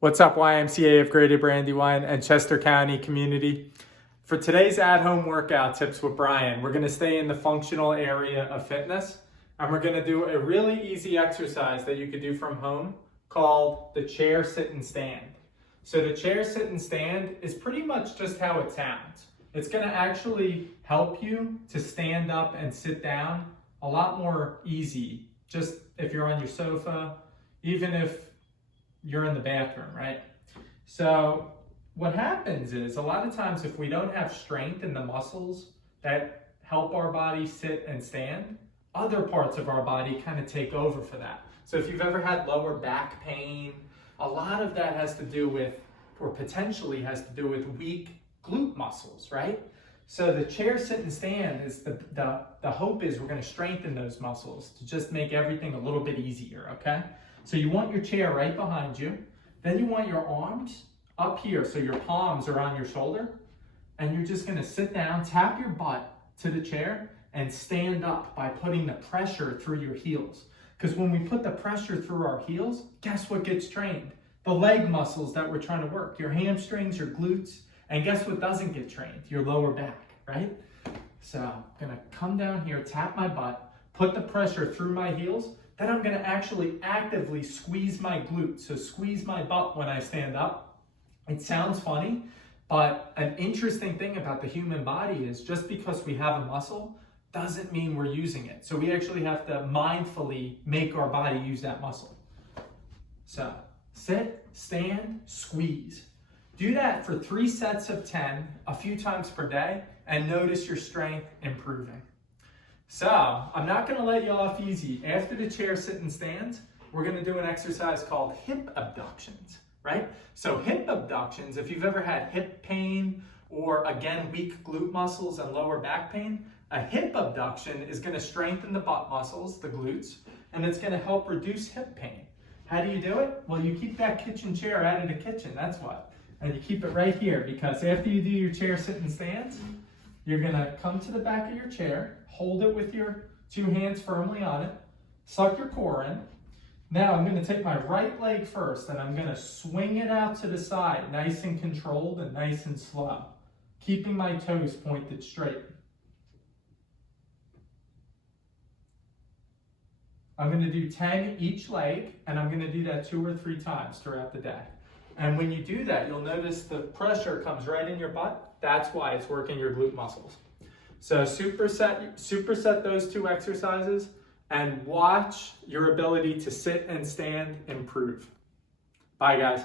What's up, YMCA of Greater Brandywine and Chester County community? For today's at-home workout tips with Brian, we're gonna stay in the functional area of fitness, and we're gonna do a really easy exercise that you could do from home called the chair, sit, and stand. So the chair, sit, and stand is pretty much just how it sounds. It's gonna actually help you to stand up and sit down a lot more easy, just if you're on your sofa, even if you're in the bathroom, right? So what happens is a lot of times if we don't have strength in the muscles that help our body sit and stand, other parts of our body kind of take over for that. So if you've ever had lower back pain, a lot of that has to do with, or potentially has to do with, weak glute muscles, right? So the chair, sit, and stand is the hope is we're going to strengthen those muscles to just make everything a little bit easier, okay? So you want your chair right behind you. Then you want your arms up here so your palms are on your shoulder. And you're just going to sit down, tap your butt to the chair, and stand up by putting the pressure through your heels. Because when we put the pressure through our heels, guess what gets trained? The leg muscles that we're trying to work. Your hamstrings, your glutes, and guess what doesn't get trained? Your lower back, right? So I'm going to come down here, tap my butt, put the pressure through my heels. Then I'm gonna actually actively squeeze my glutes, so squeeze my butt when I stand up. It sounds funny, but an interesting thing about the human body is just because we have a muscle doesn't mean we're using it. So we actually have to mindfully make our body use that muscle. So sit, stand, squeeze. Do that for 3 sets of 10, a few times per day, and notice your strength improving. So, I'm not going to let you off easy. After the chair, sit, and stand, we're going to do an exercise called hip abductions, right? So hip abductions, if you've ever had hip pain or, again, weak glute muscles and lower back pain, a hip abduction is going to strengthen the butt muscles, the glutes, and it's going to help reduce hip pain. How do you do it? Well, you keep that kitchen chair out of the kitchen, that's what. And you keep it right here, because after you do your chair, sit, and stands, you're going to come to the back of your chair, hold it with your 2 hands firmly on it, suck your core in. Now I'm going to take my right leg first and I'm going to swing it out to the side, nice and controlled and nice and slow, keeping my toes pointed straight. I'm going to do 10 each leg, and I'm going to do that 2 or 3 times throughout the day. And when you do that, you'll notice the pressure comes right in your butt. That's why it's working your glute muscles. So superset those 2 exercises and watch your ability to sit and stand improve. Bye, guys.